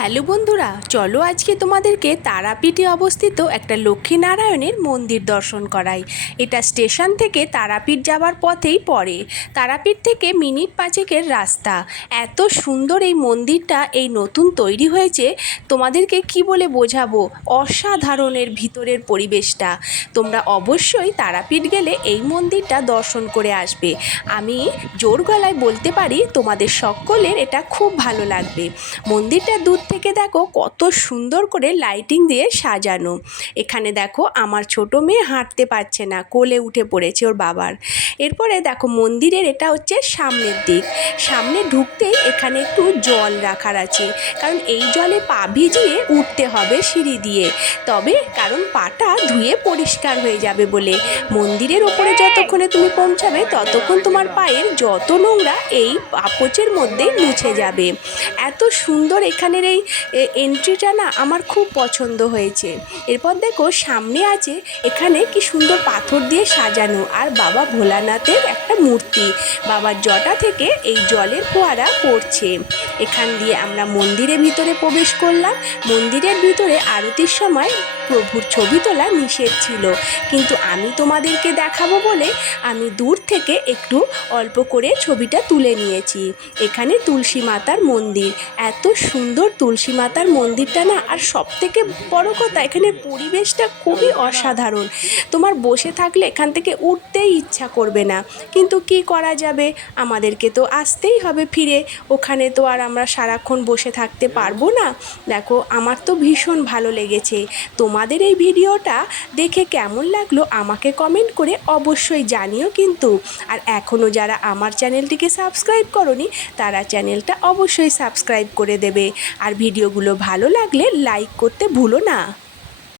Hello বন্ধুরা, চলো আজকে তোমাদেরকে তারাপীঠে অবস্থিত একটা লক্ষ্মীনারায়ণের মন্দির দর্শন করাই। এটা স্টেশন থেকে তারাপীঠ যাওয়ার পথেই পড়ে। তারাপীঠ থেকে মিনিট 5-এর রাস্তা। এত সুন্দর এই মন্দিরটা এই নতুন তৈরি হয়েছে, তোমাদেরকে কি বলে বোঝাবো। অসাধারণের ভিতরের পরিবেশটা। তোমরা অবশ্যই তারাপীঠ গেলে এই মন্দিরটা দর্শন করে আসবে। আমি জোর গলায় বলতে পারি তোমাদের সকলের এটা খুব ভালো লাগবে। মন্দিরটা দূর থেকে দেখো কত সুন্দর করে লাইটিং দিয়ে সাজানো। এখানে দেখো আমার ছোট মেয়ে হাঁটতে পারছে না, কোলে উঠে পড়েছে ওর বাবার। এরপরে দেখো মন্দিরের এটা হচ্ছে সামনের দিক। সামনে ঢুকতেই এখানে একটু জল রাখার আছে, কারণ এই জলে পা ভিজিয়ে উঠতে হবে সিঁড়ি দিয়ে, তবে কারণ পাটা ধুয়ে পরিষ্কার হয়ে যাবে বলে। মন্দিরের ওপরে যতক্ষণে তুমি পৌঁছাবে ততক্ষণ তোমার পায়ের যত নোংরা এই পাপোচের মধ্যেই মুছে যাবে। এত সুন্দর এখানের এই এন্ট্রিটা না আমার খুব পছন্দ হয়েছে। এরপর দেখো সামনে আছে এখানে কি সুন্দর পাথর দিয়ে সাজানো আর বাবা ভোলানাথের একটা মূর্তি। বাবার জটা থেকে এই জলের ফোয়ারা পড়ছে। এখান দিয়ে আমরা মন্দিরের ভিতরে প্রবেশ করলাম। মন্দিরের ভিতরে আরতির সময় প্রভুর ছবি তোলা নিষেধ ছিল, কিন্তু আমি তোমাদেরকে দেখাবো বলে আমি দূর থেকে একটু অল্প করে ছবিটা তুলে নিয়েছি। এখানে তুলসী মাতার মন্দির, এত সুন্দর তুলসী মাতার মন্দিরটা না। আর সবথেকে বড় কথা, এখানে পরিবেশটা খুবই অসাধারণ। তোমার বসে থাকলে এখান থেকে উঠতেই ইচ্ছা করবে না, কিন্তু কি করা যাবে, আমাদেরকে তো আসতেই হবে ফিরে। ওখানে তো আর আমরা সারাক্ষণ বসে থাকতে পারবো না। দেখো আমার তো ভীষণ ভালো লেগেছে। তোমাদের এই ভিডিওটা দেখে কেমন লাগলো আমাকে কমেন্ট করে অবশ্যই জানিও কিন্তু। আর এখনও যারা আমার চ্যানেলটিকে সাবস্ক্রাইব করোনি তারা চ্যানেলটা অবশ্যই সাবস্ক্রাইব করে দেবে। আর ভিডিওগুলো ভালো লাগলে লাইক করতে ভুলো না।